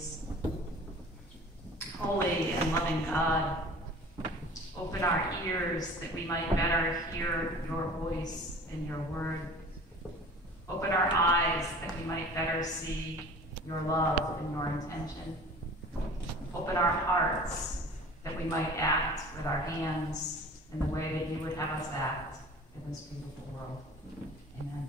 please. Holy and loving God, open our ears that we might better hear your voice and your word. Open our eyes that we might better see your love and your intention. Open our hearts that we might act with our hands in the way that you would have us act in this beautiful world. Amen.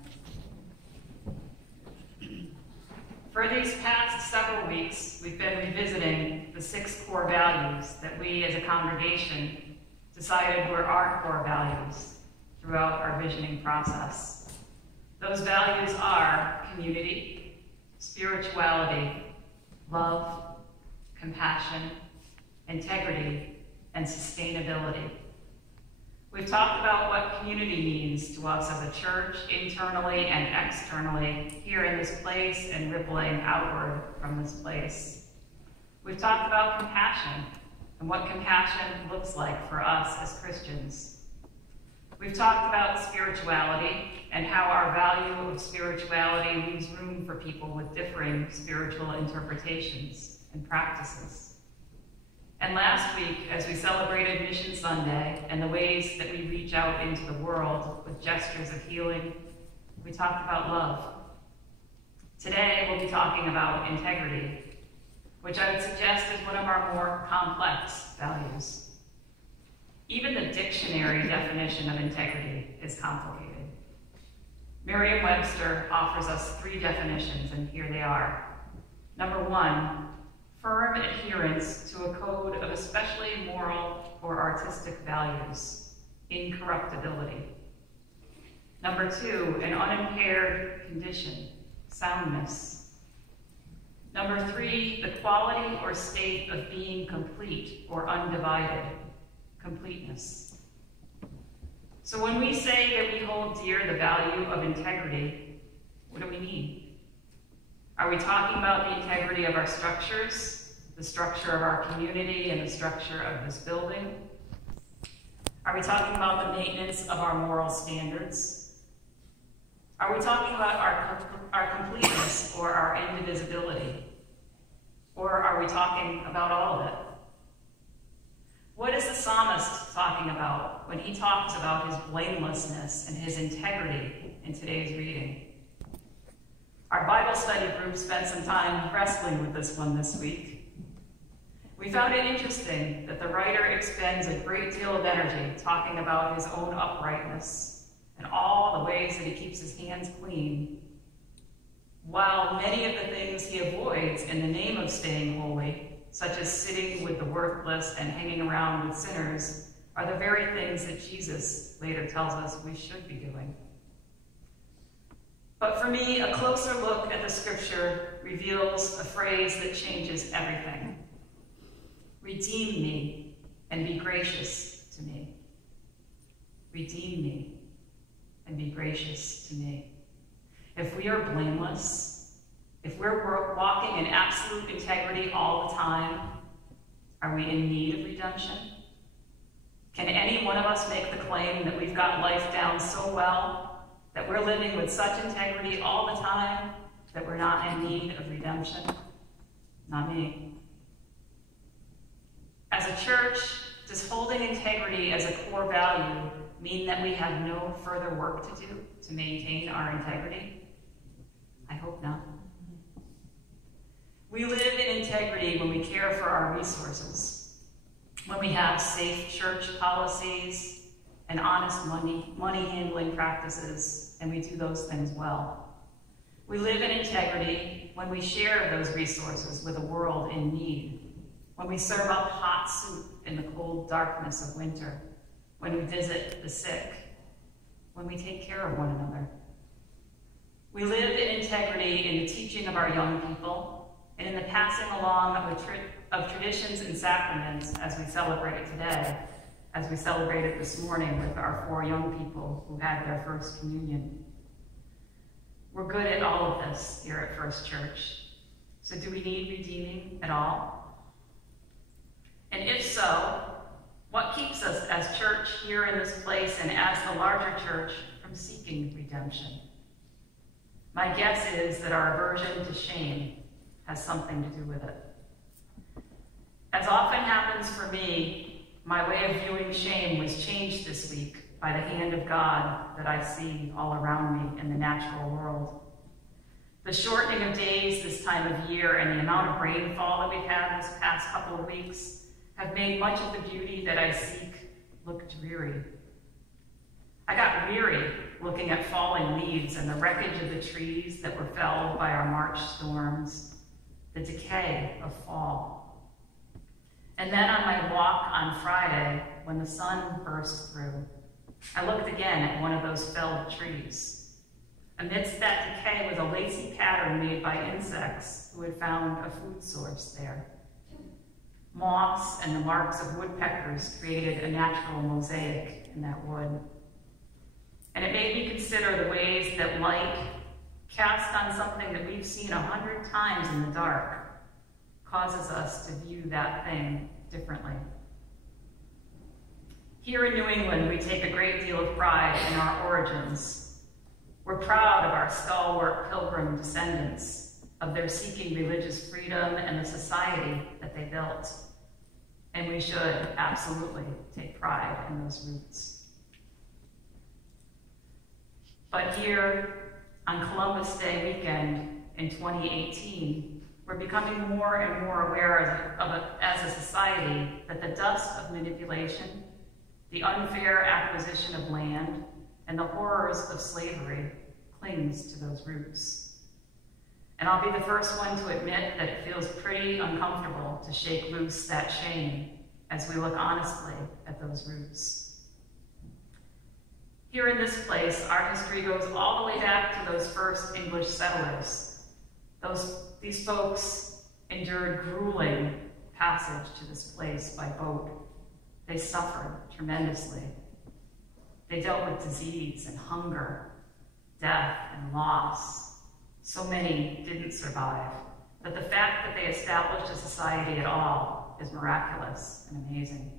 For these past several weeks, we've been revisiting the 6 core values that we as a congregation decided were our core values throughout our visioning process. Those values are community, spirituality, love, compassion, integrity, and sustainability. We've talked about what community means to us as a church, internally and externally, here in this place and rippling outward from this place. We've talked about compassion and what compassion looks like for us as Christians. We've talked about spirituality and how our value of spirituality leaves room for people with differing spiritual interpretations and practices. And last week, as we celebrated Mission Sunday and the ways that we reach out into the world with gestures of healing, we talked about love. Today, we'll be talking about integrity, which I would suggest is one of our more complex values. Even the dictionary definition of integrity is complicated. Merriam-Webster offers us 3 definitions, and here they are. Number 1, firm adherence to a code of especially moral or artistic values, incorruptibility. Number 2, an unimpaired condition, soundness. Number 3, the quality or state of being complete or undivided, completeness. So when we say that we hold dear the value of integrity, what do we mean? Are we talking about the integrity of our structures, the structure of our community, and the structure of this building? Are we talking about the maintenance of our moral standards? Are we talking about our completeness or our indivisibility? Or are we talking about all of it? What is the psalmist talking about when he talks about his blamelessness and his integrity in today's reading? Our Bible study group spent some time wrestling with this one this week. We found it interesting that the writer expends a great deal of energy talking about his own uprightness and all the ways that he keeps his hands clean, while many of the things he avoids in the name of staying holy, such as sitting with the worthless and hanging around with sinners, are the very things that Jesus later tells us we should be doing. But for me, a closer look at the scripture reveals a phrase that changes everything. Redeem me and be gracious to me. Redeem me and be gracious to me. If we are blameless, if we're walking in absolute integrity all the time, are we in need of redemption? Can any one of us make the claim that we've got life down so well, that we're living with such integrity all the time that we're not in need of redemption? Not me. As a church, does holding integrity as a core value mean that we have no further work to do to maintain our integrity? I hope not. We live in integrity when we care for our resources, when we have safe church policies, and honest money handling practices, and we do those things well. We live in integrity when we share those resources with a world in need, when we serve up hot soup in the cold darkness of winter, when we visit the sick, when we take care of one another. We live in integrity in the teaching of our young people and in the passing along of traditions and sacraments as we celebrate today, as we celebrated this morning with our 4 young people who had their first communion. We're good at all of this here at First Church. So do we need redeeming at all? And if so, what keeps us as church here in this place and as the larger church from seeking redemption? My guess is that our aversion to shame has something to do with it. As often happens for me, my way of viewing shame was changed this week by the hand of God that I see all around me in the natural world. The shortening of days this time of year and the amount of rainfall that we've had this past couple of weeks have made much of the beauty that I seek look dreary. I got weary looking at falling leaves and the wreckage of the trees that were felled by our March storms, the decay of fall. And then on my walk on Friday, when the sun burst through, I looked again at one of those felled trees. Amidst that decay was a lacy pattern made by insects who had found a food source there. Moths and the marks of woodpeckers created a natural mosaic in that wood. And it made me consider the ways that light, cast on something that we've seen 100 times in the dark, causes us to view that thing differently. Here in New England, we take a great deal of pride in our origins. We're proud of our stalwart Pilgrim descendants, of their seeking religious freedom and the society that they built. And we should absolutely take pride in those roots. But here on Columbus Day weekend in 2018, we're becoming more and more aware as a society that the dust of manipulation, the unfair acquisition of land, and the horrors of slavery clings to those roots. And I'll be the first one to admit that it feels pretty uncomfortable to shake loose that shame as we look honestly at those roots. Here in this place, our history goes all the way back to those first English settlers. These folks endured grueling passage to this place by boat. They suffered tremendously. They dealt with disease and hunger, death and loss. So many didn't survive, but the fact that they established a society at all is miraculous and amazing.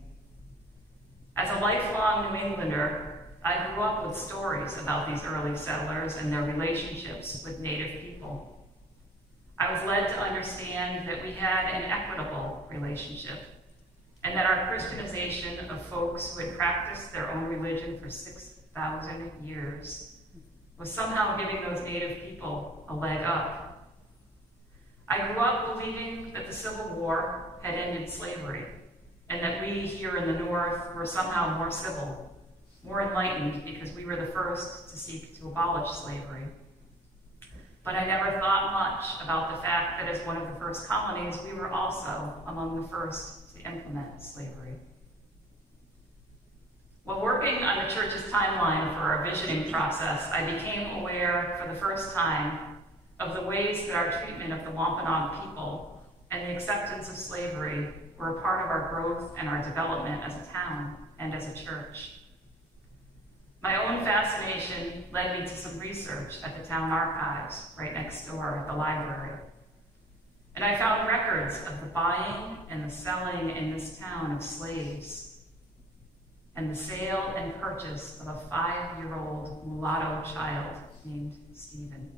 As a lifelong New Englander, I grew up with stories about these early settlers and their relationships with Native people. I was led to understand that we had an equitable relationship and that our Christianization of folks who had practiced their own religion for 6,000 years was somehow giving those Native people a leg up. I grew up believing that the Civil War had ended slavery and that we here in the North were somehow more civil, more enlightened because we were the first to seek to abolish slavery. But I never thought much about the fact that as one of the first colonies, we were also among the first to implement slavery. While working on the church's timeline for our visioning process, I became aware for the first time of the ways that our treatment of the Wampanoag people and the acceptance of slavery were a part of our growth and our development as a town and as a church. My own fascination led me to some research at the town archives right next door at the library. And I found records of the buying and the selling in this town of slaves, and the sale and purchase of a 5-year-old mulatto child named Stephen.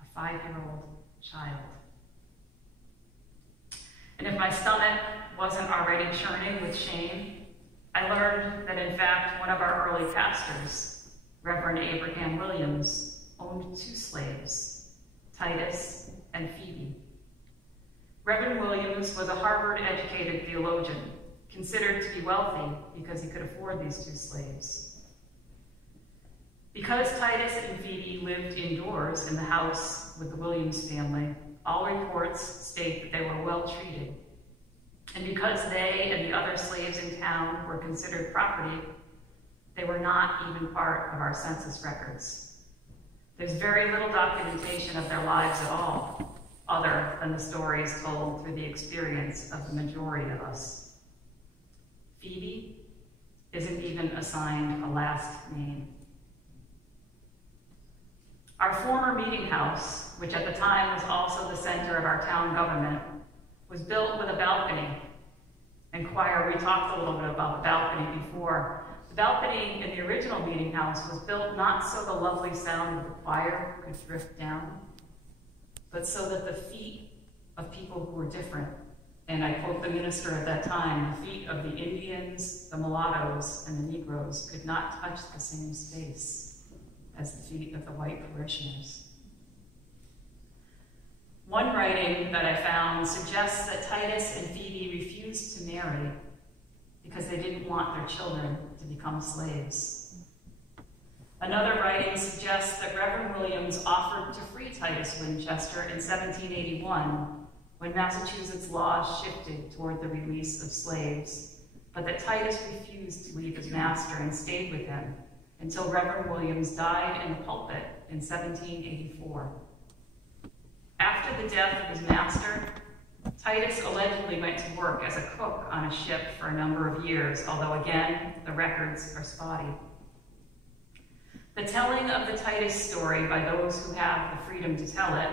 A 5-year-old child. And if my stomach wasn't already churning with shame, I learned that, in fact, one of our early pastors, Reverend Abraham Williams, owned 2 slaves, Titus and Phoebe. Reverend Williams was a Harvard-educated theologian, considered to be wealthy because he could afford these 2 slaves. Because Titus and Phoebe lived indoors in the house with the Williams family, all reports state that they were well treated. And because they and the other slaves in town were considered property, they were not even part of our census records. There's very little documentation of their lives at all, other than the stories told through the experience of the majority of us. Phoebe isn't even assigned a last name. Our former meeting house, which at the time was also the center of our town government, was built with a balcony. And choir, we talked a little bit about the balcony before. The balcony in the original meeting house was built not so the lovely sound of the choir could drift down, but so that the feet of people who were different, and I quote the minister at that time, the feet of the Indians, the mulattoes, and the Negroes could not touch the same space as the feet of the white parishioners. One writing that I found suggests that Titus and Phoebe refused to marry because they didn't want their children to become slaves. Another writing suggests that Reverend Williams offered to free Titus Winchester in 1781 when Massachusetts laws shifted toward the release of slaves, but that Titus refused to leave his master and stayed with him until Reverend Williams died in the pulpit in 1784. After the death of his master, Titus allegedly went to work as a cook on a ship for a number of years, although again, the records are spotty. The telling of the Titus story by those who have the freedom to tell it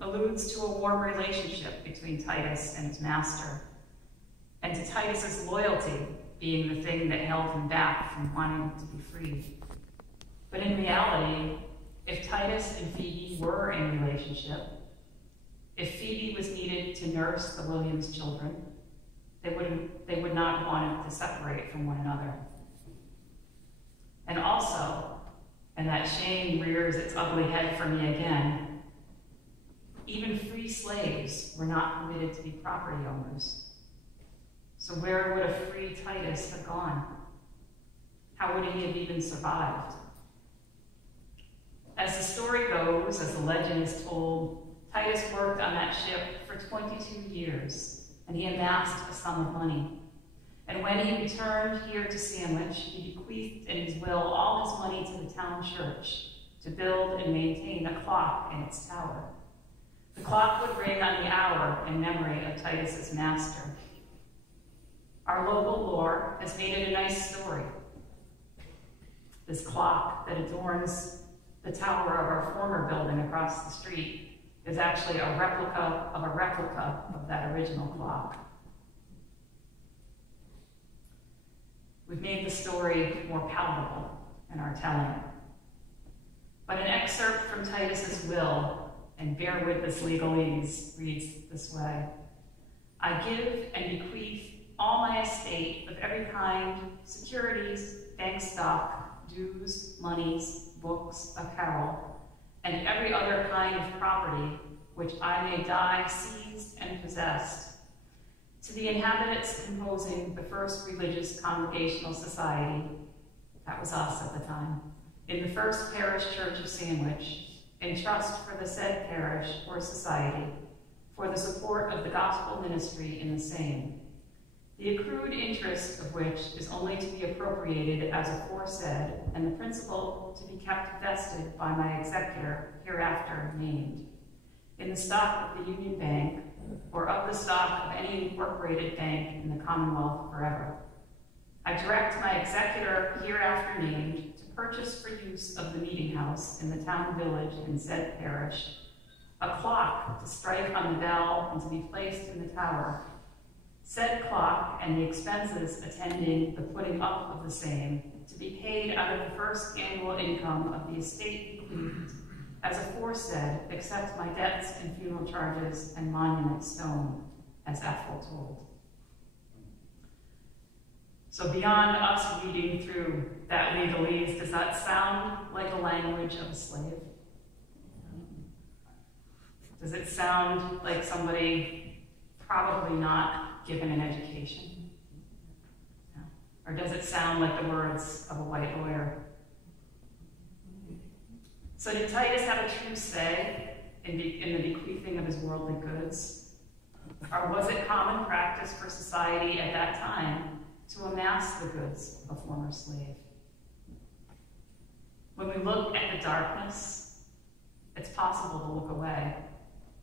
alludes to a warm relationship between Titus and his master, and to Titus's loyalty being the thing that held him back from wanting to be freed. But in reality, if Titus and Phoebe were in a relationship, if Phoebe was needed to nurse the Williams children, they would not have wanted to separate from one another. And also, and that shame rears its ugly head for me again, even free slaves were not permitted to be property owners. So where would a free Titus have gone? How would he have even survived? As the story goes, as the legend is told, Titus worked on that ship for 22 years, and he amassed a sum of money. And when he returned here to Sandwich, he bequeathed in his will all his money to the town church to build and maintain a clock in its tower. The clock would ring on the hour in memory of Titus's master. Our local lore has made it a nice story. This clock that adorns the tower of our former building across the street is actually a replica of that original clock. We've made the story more palatable in our telling. But an excerpt from Titus's will, and bear with this legalese, reads this way: I give and bequeath all my estate of every kind, securities, bank stock, dues, monies, books, apparel, and every other kind of property which I may die seized and possessed, to the inhabitants composing the First Religious Congregational Society, that was us at the time, in the First Parish Church of Sandwich, in trust for the said parish or society, for the support of the gospel ministry in the same, the accrued interest of which is only to be appropriated as aforesaid, and the principal to be kept vested by my executor hereafter named, in the stock of the Union Bank, or of the stock of any incorporated bank in the Commonwealth forever. I direct my executor hereafter named to purchase for use of the meeting house in the town village in said parish a clock to strike on the bell and to be placed in the tower. Said clock and the expenses attending the putting up of the same to be paid out of the first annual income of the estate bequeathed, as aforesaid, except my debts and funeral charges and monument stone, as aforetold. So beyond us reading through that legalese, does that sound like the language of a slave? Does it sound like somebody probably not given an education? No. Or does it sound like the words of a white lawyer? So did Titus have a true say in the bequeathing of his worldly goods? Or was it common practice for society at that time to amass the goods of a former slave? When we look at the darkness, it's possible to look away.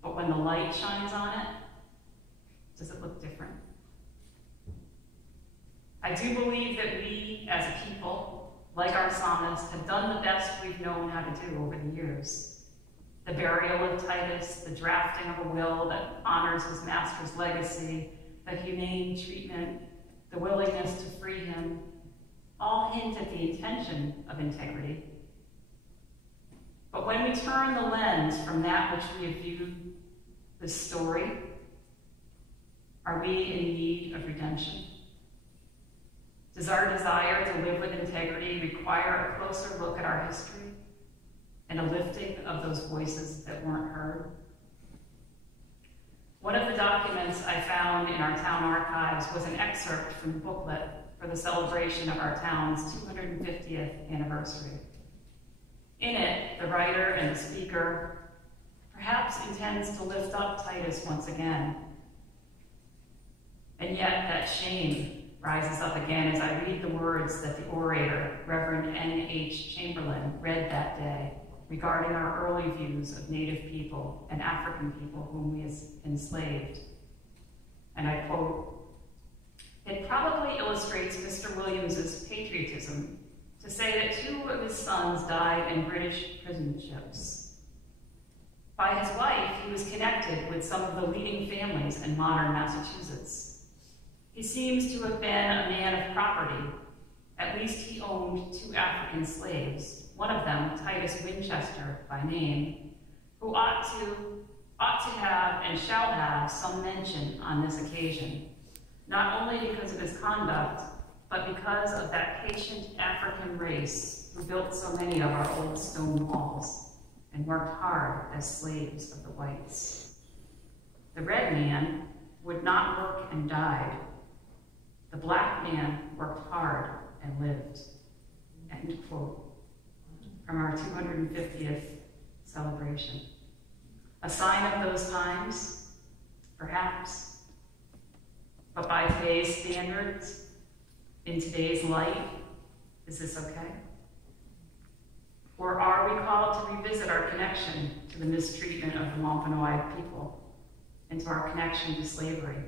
But when the light shines on it, does it look different? I do believe that we, as a people, like our psalmist, have done the best we've known how to do over the years. The burial of Titus, the drafting of a will that honors his master's legacy, the humane treatment, the willingness to free him, all hint at the intention of integrity. But when we turn the lens from that which we have viewed this story, are we in need of redemption? Does our desire to live with integrity require a closer look at our history and a lifting of those voices that weren't heard? One of the documents I found in our town archives was an excerpt from the booklet for the celebration of our town's 250th anniversary. In it, the writer and the speaker perhaps intends to lift up Titus once again. And yet that shame rises up again as I read the words that the orator, Reverend N.H. Chamberlain, read that day regarding our early views of Native people and African people whom we enslaved. And I quote, "It probably illustrates Mr. Williams's patriotism to say that 2 of his sons died in British prison ships. By his wife, he was connected with some of the leading families in modern Massachusetts. He seems to have been a man of property. At least he owned 2 African slaves, one of them, Titus Winchester by name, who ought to have and shall have some mention on this occasion, not only because of his conduct, but because of that patient African race who built so many of our old stone walls and worked hard as slaves of the whites. The red man would not work and died. The black man worked hard and lived." End quote. From our 250th celebration. A sign of those times? Perhaps. But by today's standards, in today's light, is this okay? Or are we called to revisit our connection to the mistreatment of the Wampanoag people and to our connection to slavery?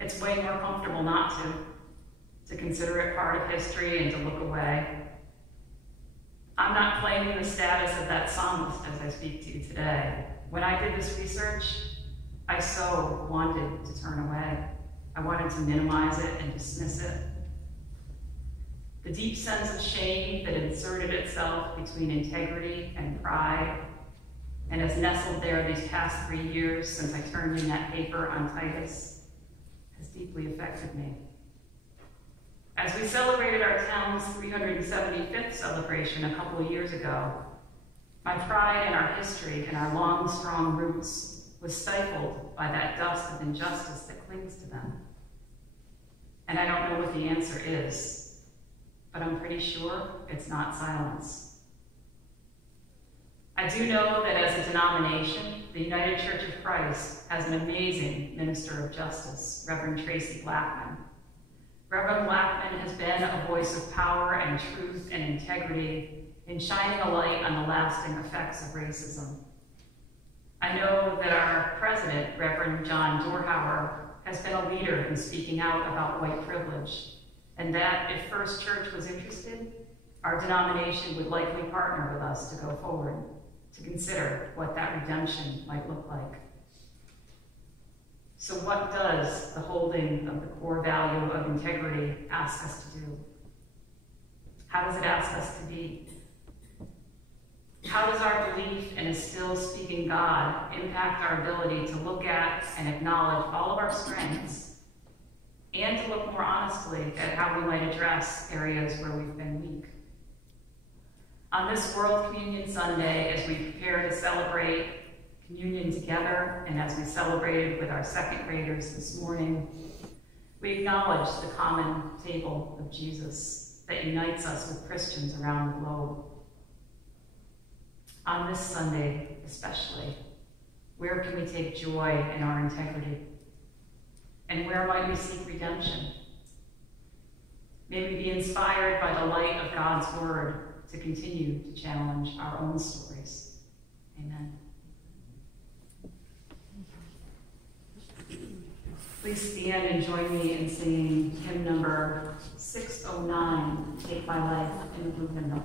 It's way more comfortable not to consider it part of history and to look away. I'm not claiming the status of that psalmist as I speak to you today. When I did this research, I so wanted to turn away. I wanted to minimize it and dismiss it. The deep sense of shame that inserted itself between integrity and pride and has nestled there these past 3 years since I turned in that paper on Titus has deeply affected me. As we celebrated our town's 375th celebration a couple of years ago, my pride in our history and our long, strong roots was stifled by that dust of injustice that clings to them. And I don't know what the answer is, but I'm pretty sure it's not silence. I do know that as a denomination, the United Church of Christ has an amazing minister of justice, Reverend Tracy Blackman. Reverend Blackman has been a voice of power and truth and integrity in shining a light on the lasting effects of racism. I know that our president, Reverend John Dorhauer, has been a leader in speaking out about white privilege, and that if First Church was interested, our denomination would likely partner with us to go forward, to consider what that redemption might look like. So what does the holding of the core value of integrity ask us to do? How does it ask us to be? How does our belief in a still speaking God impact our ability to look at and acknowledge all of our strengths and to look more honestly at how we might address areas where we've been weak? On this World Communion Sunday, as we prepare to celebrate communion together, and as we celebrated with our second graders this morning, we acknowledge the common table of Jesus that unites us with Christians around the globe. On this Sunday especially, where can we take joy in our integrity? And where might we seek redemption? May we be inspired by the light of God's word to continue to challenge our own stories. Amen. Please stand and join me in singing hymn number 609, Take My Life in the Blue Hymnal.